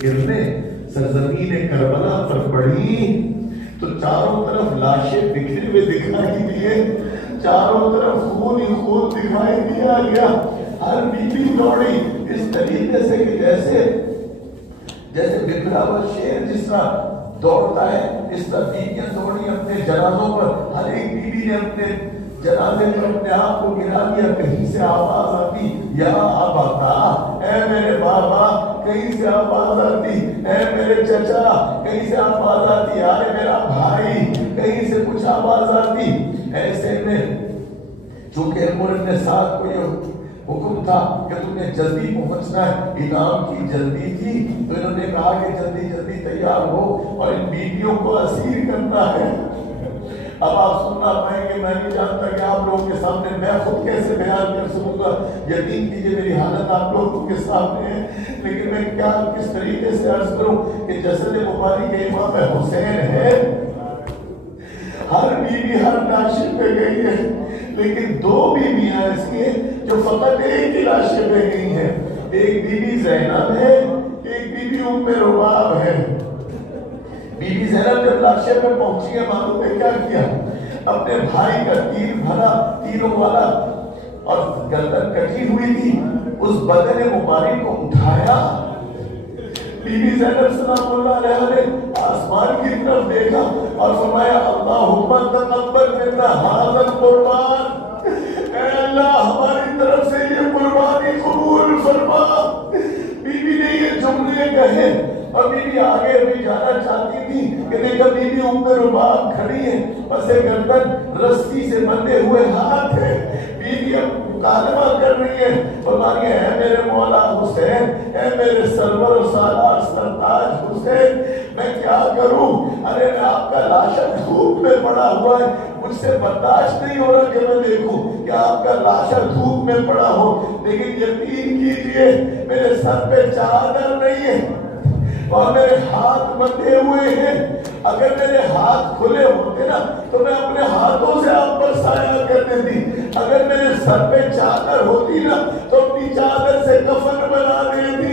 गिरने सरजमीन करबला पर पड़ी तो चारों तरफ लाशें बिखरे हुए दिखाई दिए, चारों तरफ खून ही खून दिखाई दिया गया। हर बीबी दौड़ी इस तरीके से कि जैसे जैसे बिखरा हुआ शेर जिस तरह दौड़ता है, इस तरह बीबियां दौड़ी अपने जनाजों पर। हर एक बीबी ने अपने जनाजे पर अपने आप को गिरा दिया। कहीं से आवाज आती, या अबा, ऐ मेरे बाबा, कहीं से आवाज आती, ऐ मेरे चचा, कहीं से आवाज आती, अरे मेरा भाई, कहीं से कुछ आवाज आती। ऐसे में चूंकि उन्होंने साथ को ये हुक्म था कि तुम्हें जल्दी पहुंचना है, इनाम की जल्दी थी, तो इन्होंने कहा कि जल्दी जल्दी तैयार हो और इन बीवियों को असीर करना है। अब आप सुनना पाएंगे, मैं नहीं जानता कि आप लोगों के सामने मैं खुद कैसे बयान कर सकूंगा। यकीन कीजिए मेरी हालत आप लोगों के सामने है, लेकिन मैं क्या किस तरीके से अर्ज करूं कि जसद मुबारक के इमाम हुसैन है। हर बीवी हर लाशे पे गई है, लेकिन दो बीवियां ऐसी हैं जो फकत एक ही लाशे पे गई हैं। एक बीवी ज़ैनब है, एक बीवी उम्मे रुबाब है। बीबी ज़ैनब जब लाशे पे पहुंची है, मालूम है क्या किया? अपने भाई का तीर भरा, तीरों वाला, और गर्दन कटी हुई थी, उस बदन मुबारक को उठाया। बीबी ज़ैनब सलामुल्लाह अलैहा ने आसमान की तरफ देखा और फरमाया, अल्लाहुम्मा तक़ब्बल मिन्ना हाज़ल कुर्बान, ऐ अल्लाह हमारी तरफ से ये कुर्बानी कबूल फरमा। बीबी ने ये जुमले कहे और बीबी आगे भी जाना चाहती थी कि देखा बीबी उम्मे रुबाब खड़ी है, पसे गर्दन रस्सी से बंधे हुए हाथ है। बीबी अब मुकालमा कर रही है, फरमाती है, ऐ मेरे मौला हुसैन, ऐ मेरे सरवर और सालार सरताज हुसैन, मैं क्या करूं? अरे मैं आपका लाशा धूप में पड़ा हुआ है, मुझसे बर्दाश्त नहीं हो रहा कि मैं देखूं कि आपका लाशा धूप में पड़ा हो। लेकिन यकीन कीजिए मेरे सर पे चादर नहीं है और मेरे हाथ बंधे हुए हैं। अगर मेरे हाथ खुले होते ना तो मैं अपने हाथों से आप पर साया कर देती। अगर मेरे सर पे चादर होती ना तो अपनी चादर से कफन बना देती।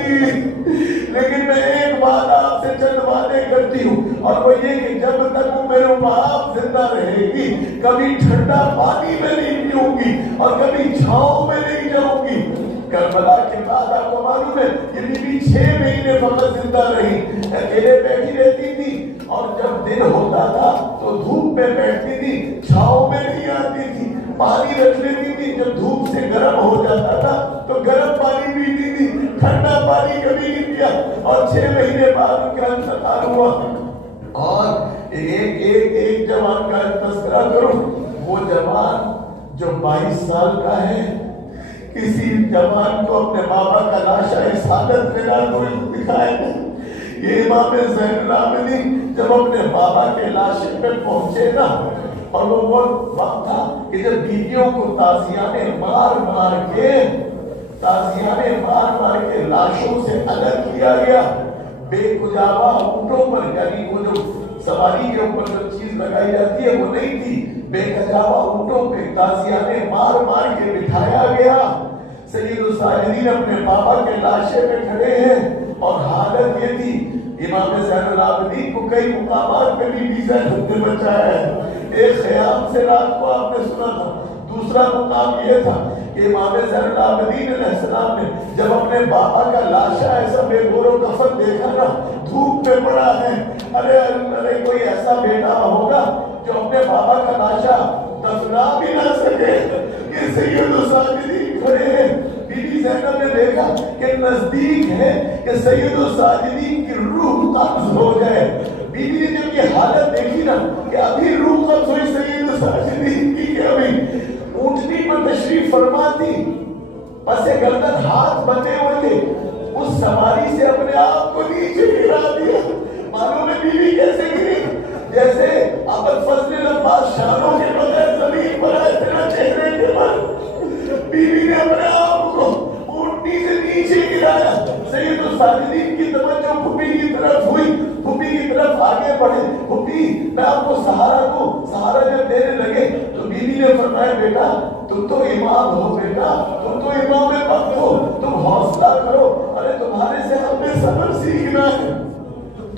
लेकिन मैं एक बात आपसे चंद वादे करती हूँ, और वो ये कि जब तक वो मेरे बाप जिंदा रहेगी, कभी ठंडा पानी में नहीं पीऊंगी और कभी छांव में नहीं जाऊंगी। करबला के बाद आपको मालूम है ये बीबी 6 महीने फकत जिंदा रही, अकेले बैठी रहती थी, और जब दिन होता था तो धूप में बैठती थी, छांव में नहीं आती थी। पानी रख लेती थी, जब धूप से गर्म हो जाता था तो गर्म पानी पीती थी, ठंडा पानी कभी नहीं पिया। और 6 महीने बाद उनका इंतकाल हुआ। और एक जवान का तस्करा करूं, वो जवान जो 22 साल का है। किसी जवान को अपने बाबा का लाशा इस हालत में ना कोई दिखाए। ये इमाम ज़ैनुल आबिदीन जब अपने बाबा के लाशे पे पहुंचे ना, और वो वक्त था कि जब बीवियों को ताजियाने मार मार के लाशों से अलग किया गया। बेकुजावा ऊँटों पर, यानी वो जो सवारी के ऊपर जो चीज लगाई जाती है वो नहीं थी, बेकजावा ऊँटों पे ताजियाने मार के बिठाया गया। सैयदुल साजिदीन अपने बाबा के लाशे पे खड़े हैं और हालत ये थी, इमाम ज़ैनुल आबिदीन को कई मुकामात पे भी ज़ैनब ने बचाया है। एक ख़याम से रात को आपने सुना था। दूसरा मुकाम ये था कि इमाम ज़ैनुल आबिदीन अलैहिस्सलाम ने जब अपने बाबा का लाशा ऐसा बेगोरो कफन देखा ना, धूप में पड़ा है, अरे कोई ऐसा बेटा होगा जो अपने बाबा का लाशा दफना भी ना सके। कि सैयदुल साजिदीन खड़े हैं। बीबी ज़ैनब ने देखा कि नजदीक है कि सैयदुल साजिदीन की रूह कब्ज़ हो जाए। बीबी ने जब ये हालत देखी ना कि अभी रूह कब्ज़ हुई सैयदुल साजिदीन की, कि अभी ऊँटनी पर तशरीफ फरमा थी, पसे गर्दन हाथ बंधे हुए थे, उस सवारी से अपने आप को नीचे गिरा दिया। मालूम है बीबी कैसे गिरी? जैसे अबल फजल अब्बास शानों के बगैर जमीन पर आए तेरा चेहरे के पर बीबी ने अपने आप को ऊँटनी से नीचे गिराया। सैयदुल साजिदीन की तवज्जो फूफी की तरफ हुई, फूफी की तरफ आगे बढ़े। फूफी मैं आपको सहारा दूं। सहारा जब देने लगे तो बीबी ने फरमाया, बेटा तुम तो इमाम हो बेटा, तुम तो इमाम वक्त हो, तुम हौसला करो। अरे तुम्हारे से हमने सबक सीखना है।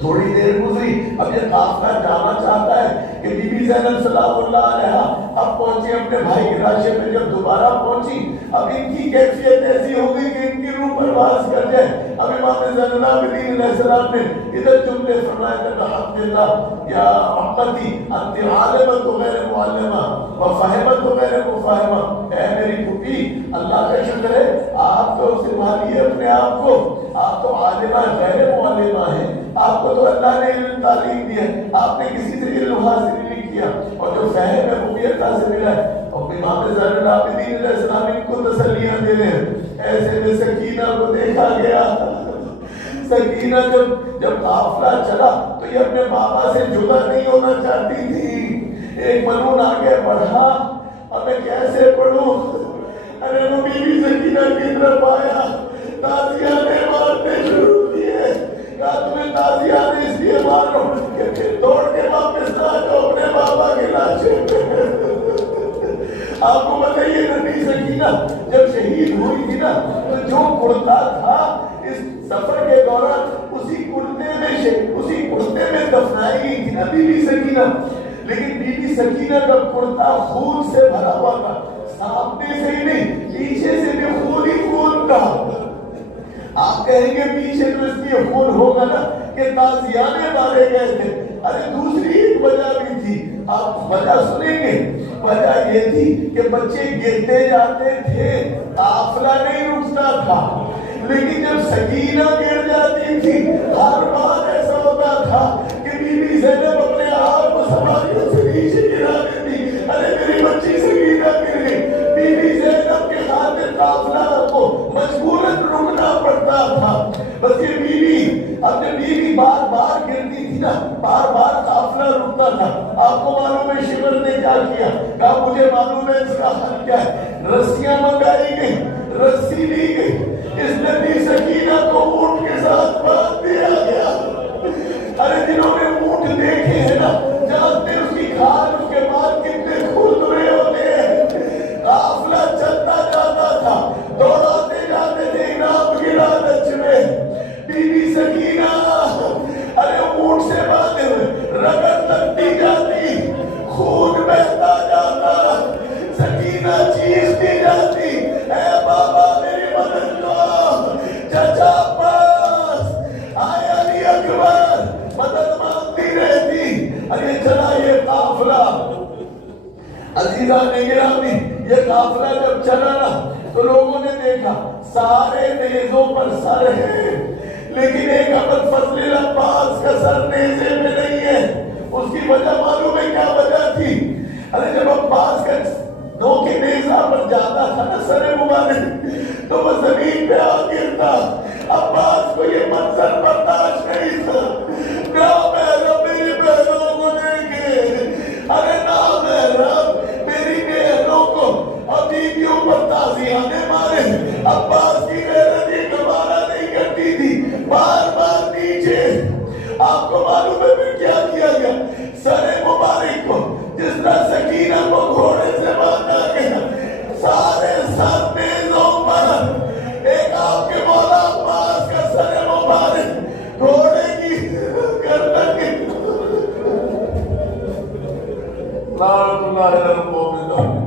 थोड़ी देर गुजरी, अब ये काफिला जाना चाहता है कि बीबी ज़ैनब सलामुल्लाह अलैहा अब पहुंची अपने भाई के राशे में। जब दोबारा पहुंची, अब इनकी कैफियत ऐसी हो गई कि इनकी रूह परवास कर जाए। अब इमाम ज़ैनुल आबिदीन अलैहिस्सलाम ने इधर जुमले फरमाए थे, अल्हम्दुलिल्लाह या अम्मती अंत आलिमत गैर मुअल्लिमा व फहमत गैर मुफहमा। ऐ मेरी पुत्री, अल्लाह का शुक्र है आप तो संभालिए अपने आप को, आप तो आलिमा गैर मुअल्लिमा हैं, आपको तो अल्लाह ने इल्म तालीम दिया, आपने किसी से इल्म हासिल नहीं किया, और जो फहम है वो भी अल्लाह से मिला है। और इमाम ज़ैनुल आबिदीन अलैहिस्सलाम इनको तसल्लियां दे रहे हैं। ऐसे में सकीना को देखा गया। सकीना जब काफिला चला तो ये अपने बाबा से जुदा नहीं होना चाहती थी। एक मलून आगे बढ़ा, अब मैं कैसे पढ़ूं? अरे वो बीबी सकीना की तरफ आया, ताजियाने मारने शुरू किए। क्या तुम्हें ताजियाने इसलिए मारो कि फिर दौड़ के वापस आ जाओ अपने बाबा के लाशे पे? आपको बताइए नबी सकीना जब शहीद हुई थी ना, तो जो कुर्ता था इस सफर के दौरान उसी कुर्ते में दफनाई गई थी ना बीबी सकीना। लेकिन बीबी सकीना का कुर्ता खून से भरा हुआ था, सामने से ही नहीं पीछे से भी खून ही खून था। आप कहेंगे पीछे तो इसलिए खून होगा ना कि ताजियाने मारे गए थे। अरे दूसरी एक वजह भी थी, आप वजह सुनेंगे। वजह ये थी कि बच्चे गिरते जाते थे, काफिला नहीं रुकता था। लेकिन जब सकीना गिर जाती थी, हर बार ऐसा होता था कि बीबी ज़ैनब अपने आप को संभालियों से नीचे गिरा देती। अरे मेरी बच्ची सकीना गिर गई। बीबी ज़ैनब के खातिर काफिला को मजबूरन रुकना पड़ता था। बस ये बीबी, अब जब बीबी बार बार गिरती थी ना, बार बार काफिला रुकता था। आपको मालूम है शिवर ने क्या किया? कहा मुझे मालूम है इसका हल क्या है। रस्सियां मंगाई गई, रस्सी ली गई, इस नबी सकीना को ऊंट के साथ बांध दिया गया। अरे जिन्होंने ऊंट देखे हैं ना, जानते उसकी खाल उसके बाद कितने खुरदुरे होते हैं। काफिला चलता जाता था, दौड़ाते जाते थे इनाम की लालच में। बीबी सकीना अरे ऊंट से बांधे हुए रगड़ लगती जाती, खून बहता जाता, सकीना चीखती जाती, ऐ बाबा मेरी मदद करो, चचा पास आए अली अकबर, मदद मांगती रहती। अरे चला ये काफिला, अजीजा ने गिरामी, ये काफिला जब चला ना तो लोगों ने देखा सारे नेज़ों पर सर है, लेकिन एक अबुल फजल अब्बास का सर नेज़े में नहीं है। उसकी वजह मालूम है क्या वजह थी? अरे जब अब्बास का नो के नेज़ा पर जाता था ना सर मुबारक, तो वो जमीन पे आ गिरता। अब्बास को ये मंजर बर्दाश्त नहीं था। क्या महरम मेरी बहनों को देखे, अरे ना महरम मेरी बहनों को और बीवियों पर ताजियाने मारे। अब्बास की गैरत ये कबारा नहीं करती थी, बार बार नीचे। आपको मालूम है फिर क्या किया गया? सरे मुबारक को जिस तरह सकीना को घोड़े से बांधा गया, सारे सर नेज़ों पर एक आपके मौला अब्बास का सरे मुबारक घोड़े की गर्दन के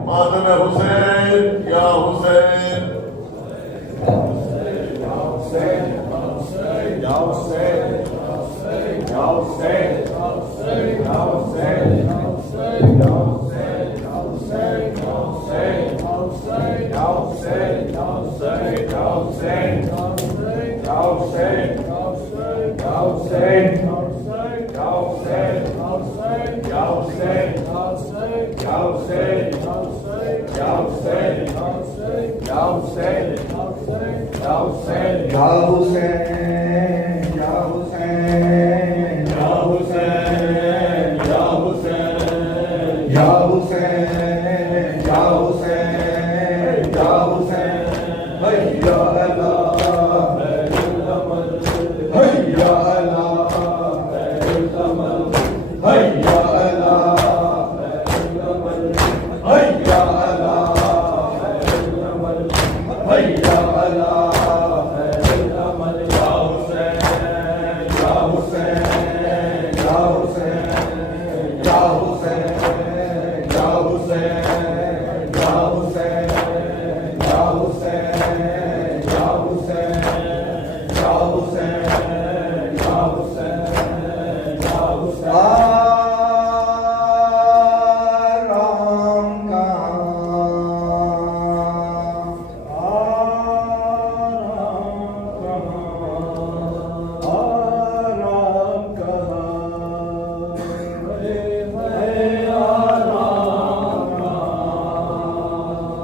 मातम हुसैन या हुसैन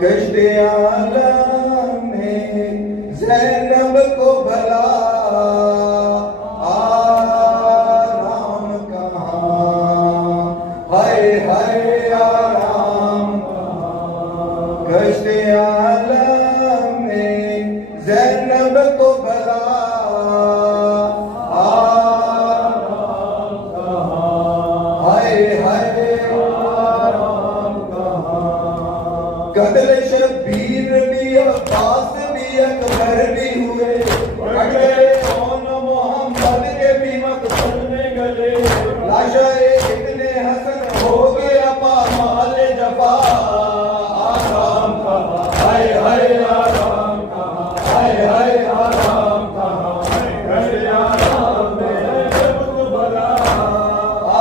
कश्ते आलम में ज़ैनब को भला आराम कहाँ, हाय हाय आराम कहाँ। कश्ते आलम में ज़ैनब को भला आराम कहाँ, हाय हाय आराम कहाँ। कदर शबीर भी अब्बास भी अकबर भी हुए, कटरे कौन मोहम्मद के भी मकबूल में गले। लाशाए इब्ने हसन हो गया पामाल जफा आराम कहाँ, हाय हाय आराम कहाँ, हाय हाय आराम कहाँ। कश्ते आलम में सबको भला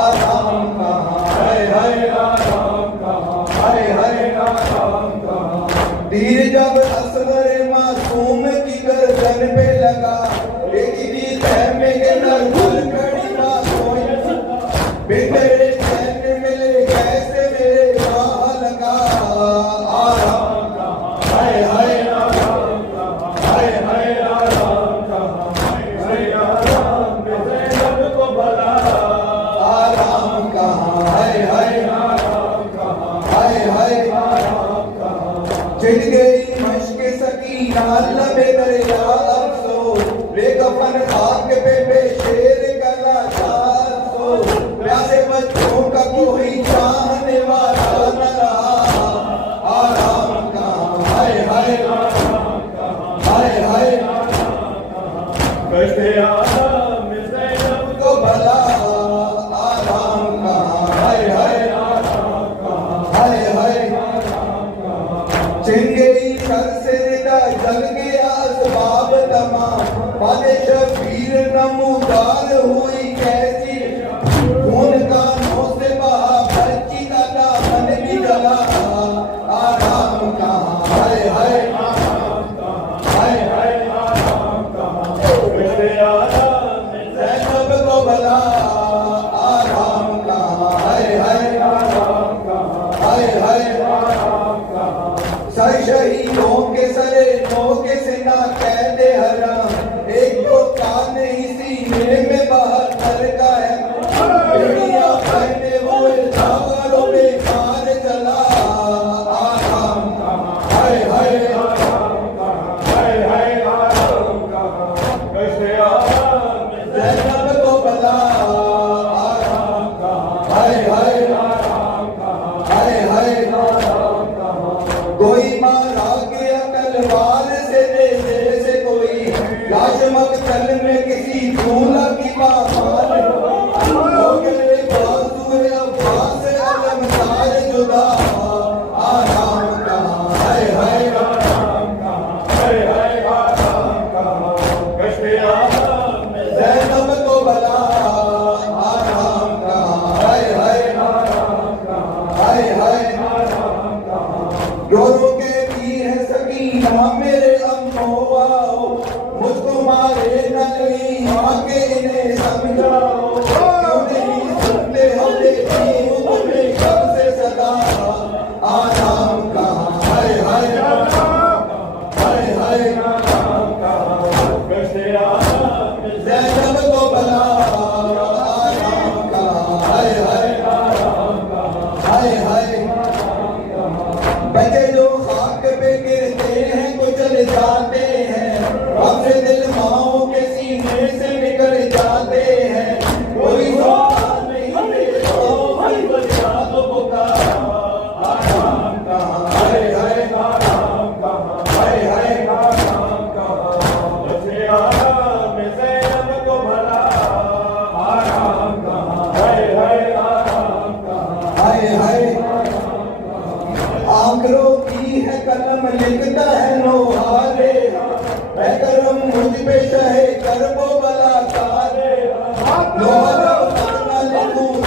आराम कहाँ, हाय हाय आराम कहाँ, हाय हाय आराम कहाँ। तीर जब असगर मासूम की गर्दन पे लगा, एक दी तहमे के नरगुल कड़ी मासूम बेटे चैन मिले कैसे मेरे राह लगा आराम कहाँ, हाय हाय आराम कहाँ, हाय हाय आराम कहाँ। हाय आराम में सबको भला आराम कहाँ, हाय हाय आराम कहाँ, हाय हाय आराम कहाँ। चिढ़ गई मश्क सकीना लबे दरिया अफसोस, बेकफन खाक पे बेशेर गला अफसोस। प्यासे बच्चों का कोई चाहने वाला न रहा आराम कहाँ, हाय हाय आराम कहाँ, हाय हाय आराम कहाँ। कश्ते आलम में ज़ैनब को भला आराम कहाँ, हाय हाय आराम कहाँ, हाय हाय आराम कहाँ। चिन गई सर से रिदा जल गया असबाब तमाम, पाने शबीर नमूदार हुई कैसी खून कानों से बहा बच्ची का दामन भी गला आराम कहाँ, हाय हाय आराम कहाँ, हाय हाय आराम कहाँ। कश्ते आलम में ज़ैनब को भला आराम कहाँ, हाय हाय आराम कहाँ, हाय हाय आराम कहाँ। सर शहीदों के सरे नोके से ना कैदे हराम, एक तो कान ही सीने में बाहर कर का है। बेड़ियां पहने हुए जागरों में कार चला आराम कहाँ, हाय हाय आराम कहाँ, हाय हाय आराम कहाँ। कश्ते आलम में ज़ैनब को भला आराम कहाँ, हाय हाय आराम कहाँ, हाय हाय आराम कहाँ। कोई मारा गया तलवार से देश से कोई, लाश मकतल में किसी दूल्हा की बामाल हो गए बाजुए अब्बास अलमदार जुदा आराम कहाँ, हाय हाय आराम कहाँ, हाय हाय आराम कहाँ। कश्ते आलम में ज़ैनब को भला आराम कहाँ, हाय हाय आराम कहाँ, हाय हाय आराम कहाँ। रो के भी है सकीना मेरे अम्मो आओ, मुझको मारे न नहीं आके इन्हें समझाओ। क्यों नहीं सुनते हो देखी हूँ तुम्हें कब से सदा आराम कहाँ, हाय हाय आराम कहाँ, हाय हाय आराम कहाँ। कश्ते आलम में ज़ैनब को भला आराम कहाँ, हाय हाय आराम कहाँ, हाय हाय आराम कहाँ। बच्चे जो खाक पे गिरते हैं कुचल जाते हैं, अपने दिल माओ के सीने से निकल जाते हैं। कोई सवाल नहीं देखो भाई बचा तो पुकारा आराम कहाँ, हाय हाय आराम कहाँ, हाय हाय आराम कहाँ। कश्ते आलम में ज़ैनब को भला आराम कहाँ, हाय हाय आराम कहाँ, हाय हाय आराम कहाँ। आंकड़ों की है कलम लिखता है नोहारे, करम मुझ पे चाहे कर वो बला कारे। लोहा जब तक न लिखूं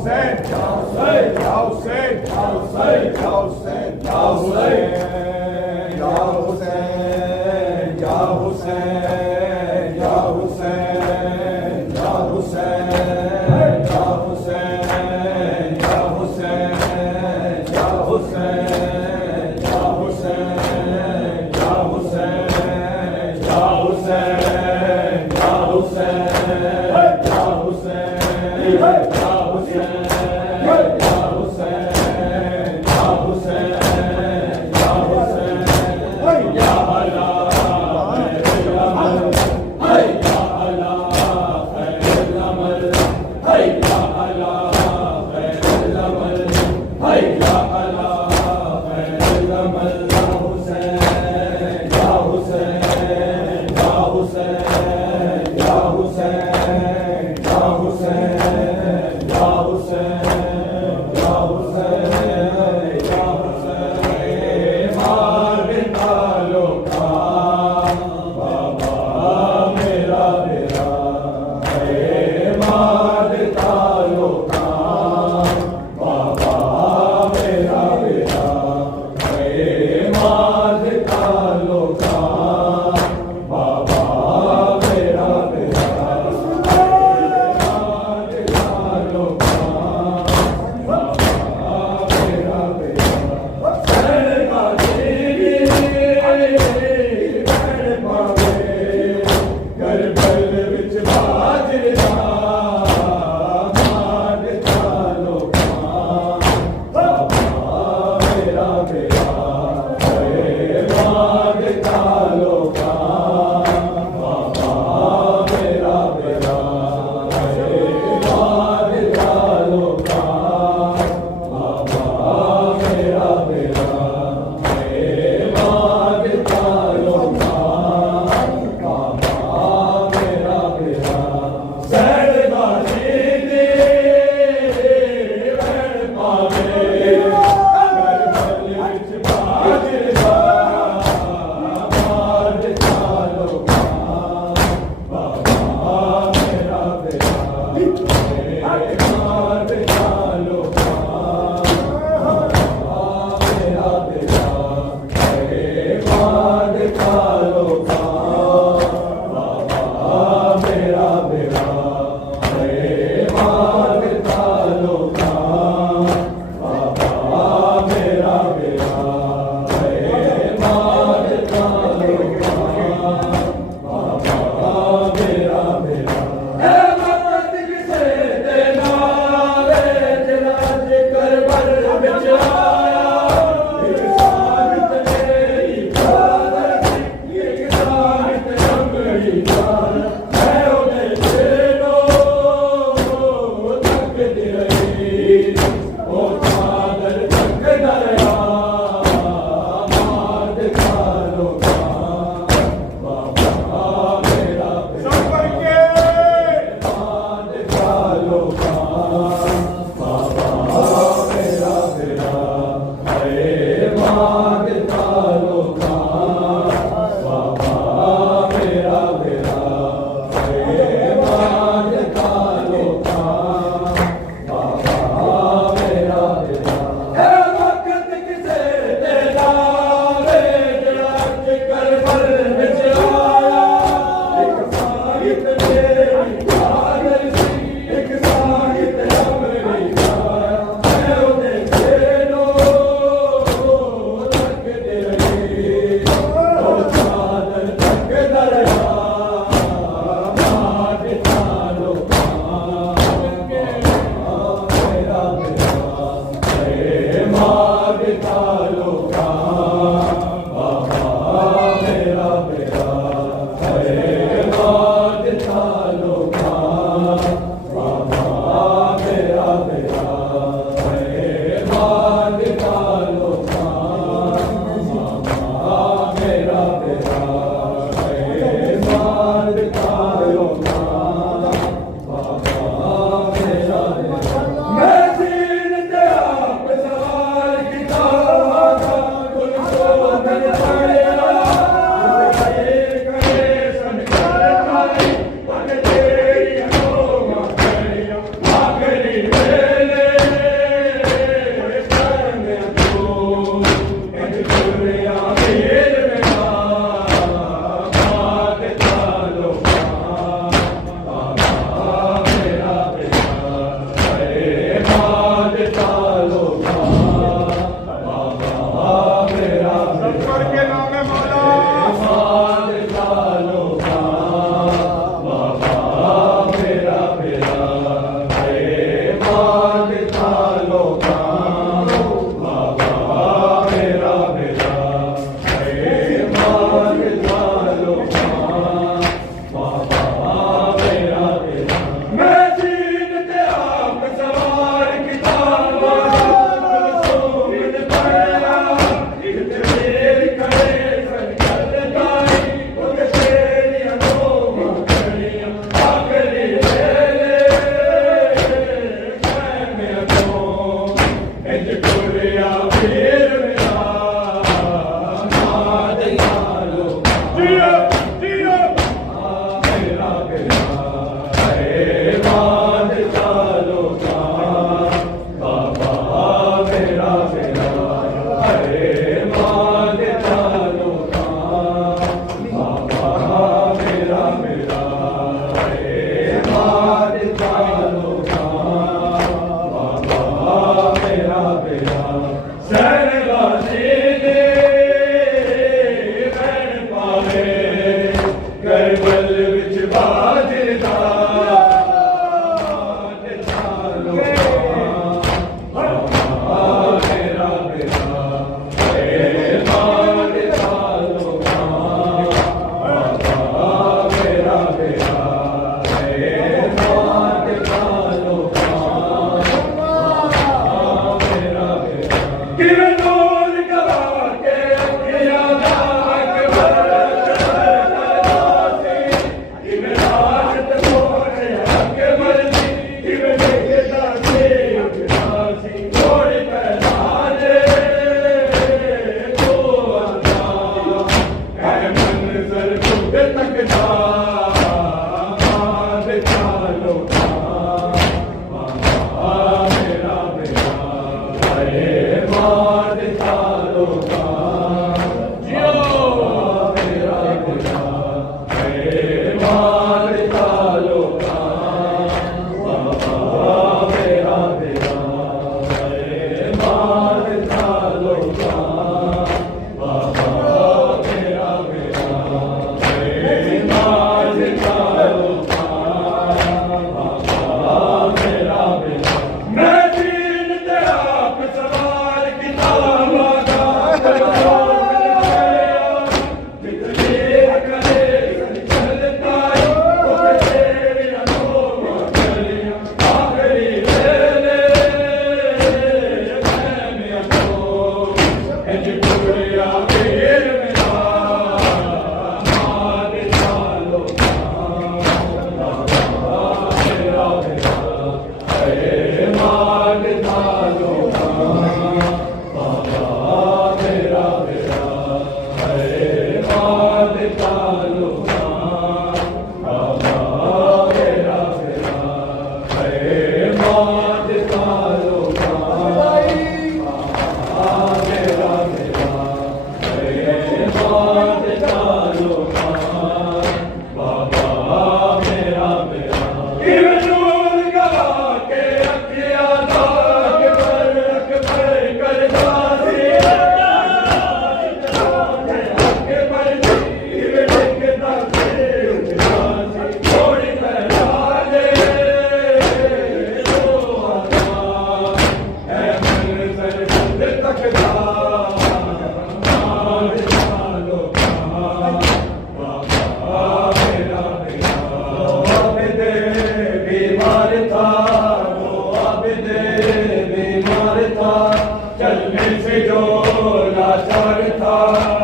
Hussein, Ya Hussein, Ya Hussein, Ya Hussein, Ya Hussein, Ya Hussein, Ya Hussein, Ya Hussein, Ya Hussein, Ya Hussein, Ya Hussein, Ya Hussein, Ya Hussein, Ya Hussein, Ya Hussein, Ya Hussein, Ya चलने से जो लाचार था